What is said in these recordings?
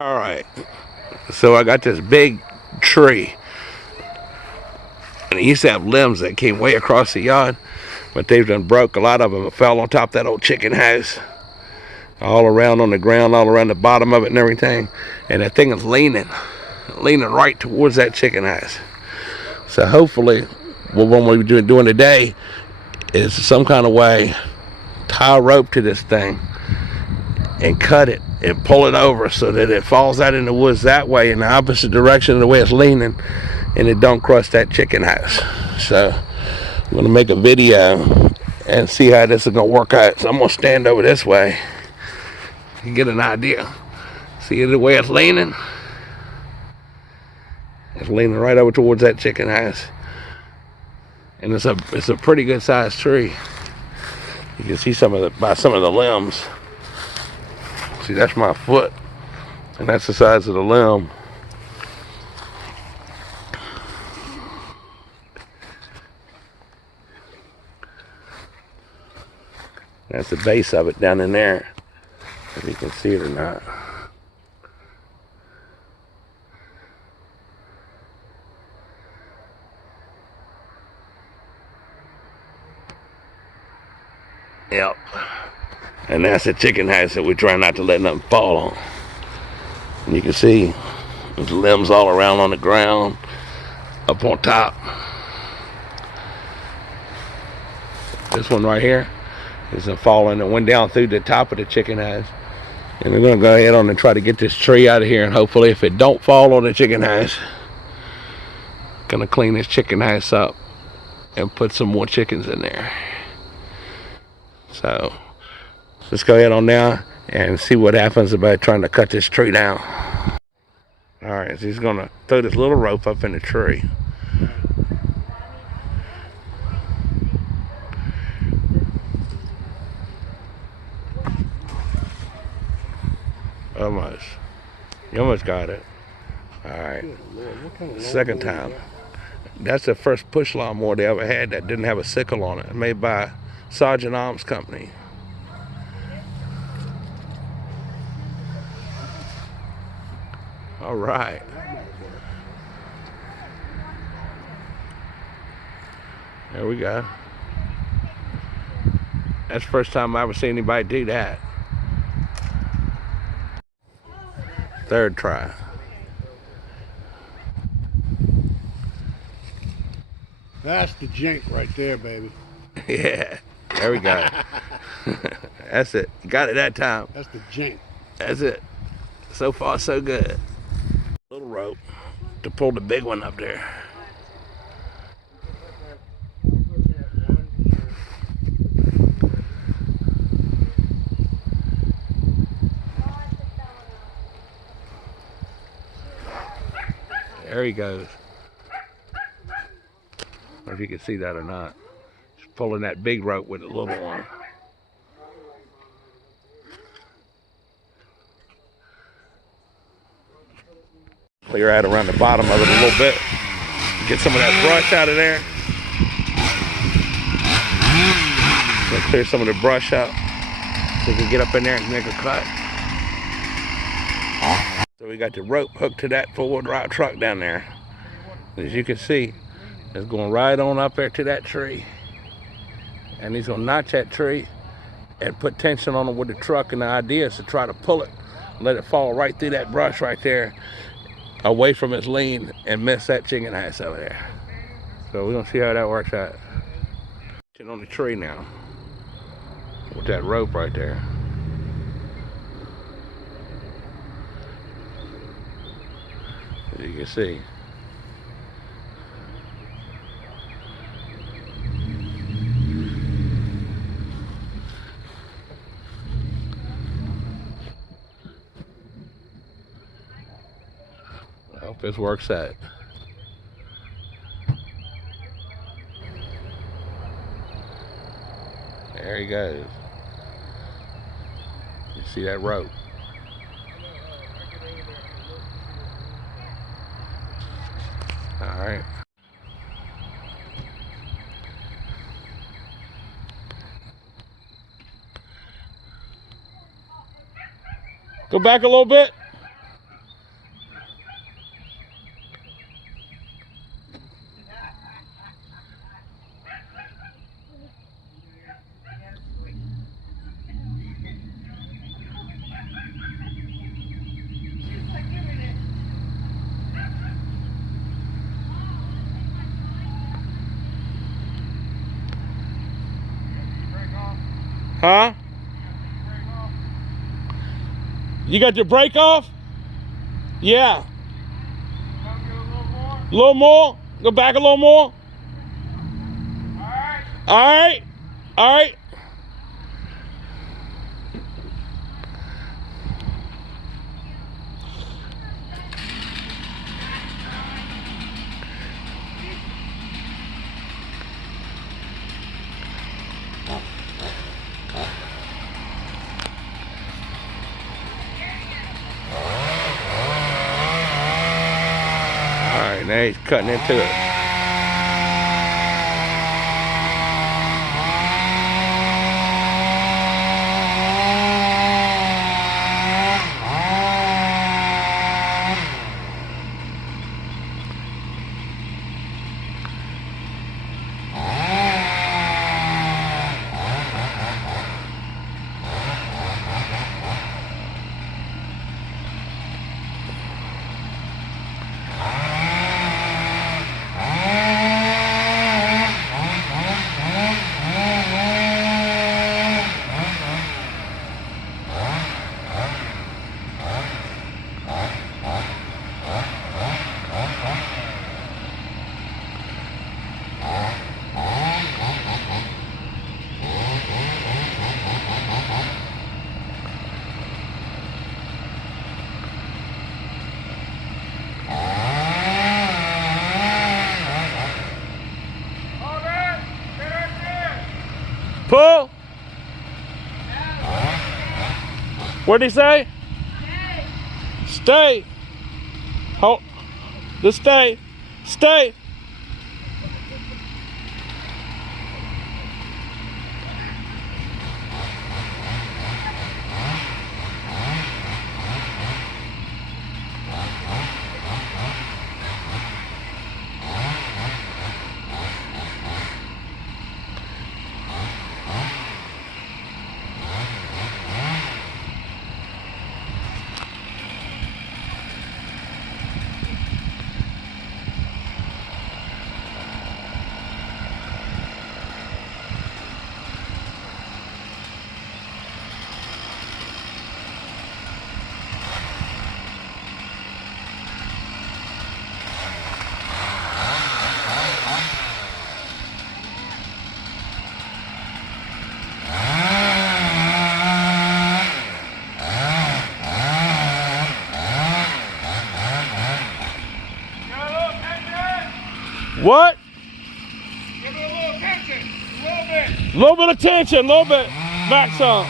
All right, so I got this big tree, and it used to have limbs that came way across the yard, but they've done broke. A lot of them fell on top of that old chicken house, all around on the ground, all around the bottom of it and everything. And that thing is leaning right towards that chicken house. So hopefully, what we're doing today is some kind of way tie a rope to this thing and cut it and pull it over so that it falls out in the woods that way in the opposite direction of the way it's leaning, and it don't crush that chicken house. So I'm gonna make a video and see how this is gonna work out. So I'm gonna stand over this way and get an idea. See the way it's leaning? It's leaning right over towards that chicken house. And it's a pretty good sized tree. You can see some of the limbs. See, that's my foot, and that's the size of the limb. That's the base of it down in there, if you can see it or not. Yep. And that's the chicken house that we're trying not to let nothing fall on. And you can see there's limbs all around on the ground, up on top. This one right here is falling and went down through the top of the chicken house. And we're gonna go ahead on and try to get this tree out of here, and hopefully if it don't fall on the chicken house, gonna clean this chicken house up and put some more chickens in there. So let's go ahead on now and see what happens about trying to cut this tree down. All right, so he's gonna throw this little rope up in the tree. Almost. You almost got it. All right. Second time. That's the first push lawnmower they ever had that didn't have a sickle on it. Made by Sergeant Arms Company. All right. There we go. That's the first time I ever seen anybody do that. Third try. That's the jink right there, baby. Yeah. There we go. That's it. Got it that time. That's the jink. That's it. So far, so good. Little rope to pull the big one up there. There he goes. I don't know if you can see that or not. Just pulling that big rope with the little one. Clear out around the bottom of it a little bit. Get some of that brush out of there. Let's clear some of the brush out so we can get up in there and make a cut. So we got the rope hooked to that four-wheel drive truck down there. As you can see, it's going right on up there to that tree. And he's gonna notch that tree and put tension on it with the truck, and the idea is to try to pull it, let it fall right through that brush right there, away from its lean, and miss that chicken house over there. So we're gonna see how that works out. Sitting on the tree now with that rope right there. As you can see. I hope this works out. There he goes. You see that rope? All right. Go back a little bit. Huh? You got your brake off? Yeah. A little more? Go back a little more? Alright. Alright. Alright, now he's cutting into it. Pull. What'd he say? Stay. Hold. Just stay. Stay. What? Give it a little attention. A little bit. Little bit of tension, little bit. Back some.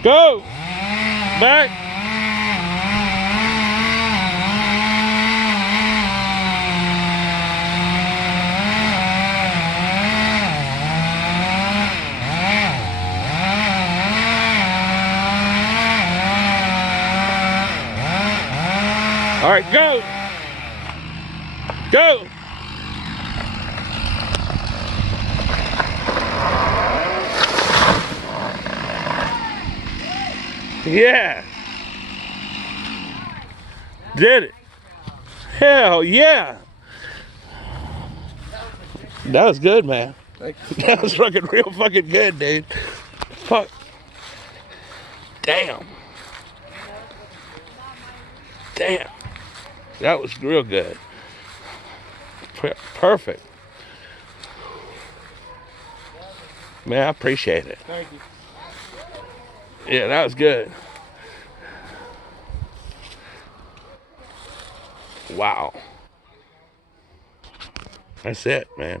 Go. Back. All right, go. Go. Yeah. Did it. Hell yeah. That was good, man. That was fucking real fucking good, dude. Fuck. Damn. Damn. That was real good. Perfect. Man, I appreciate it. Thank you. Yeah, that was good. Wow. That's it, man.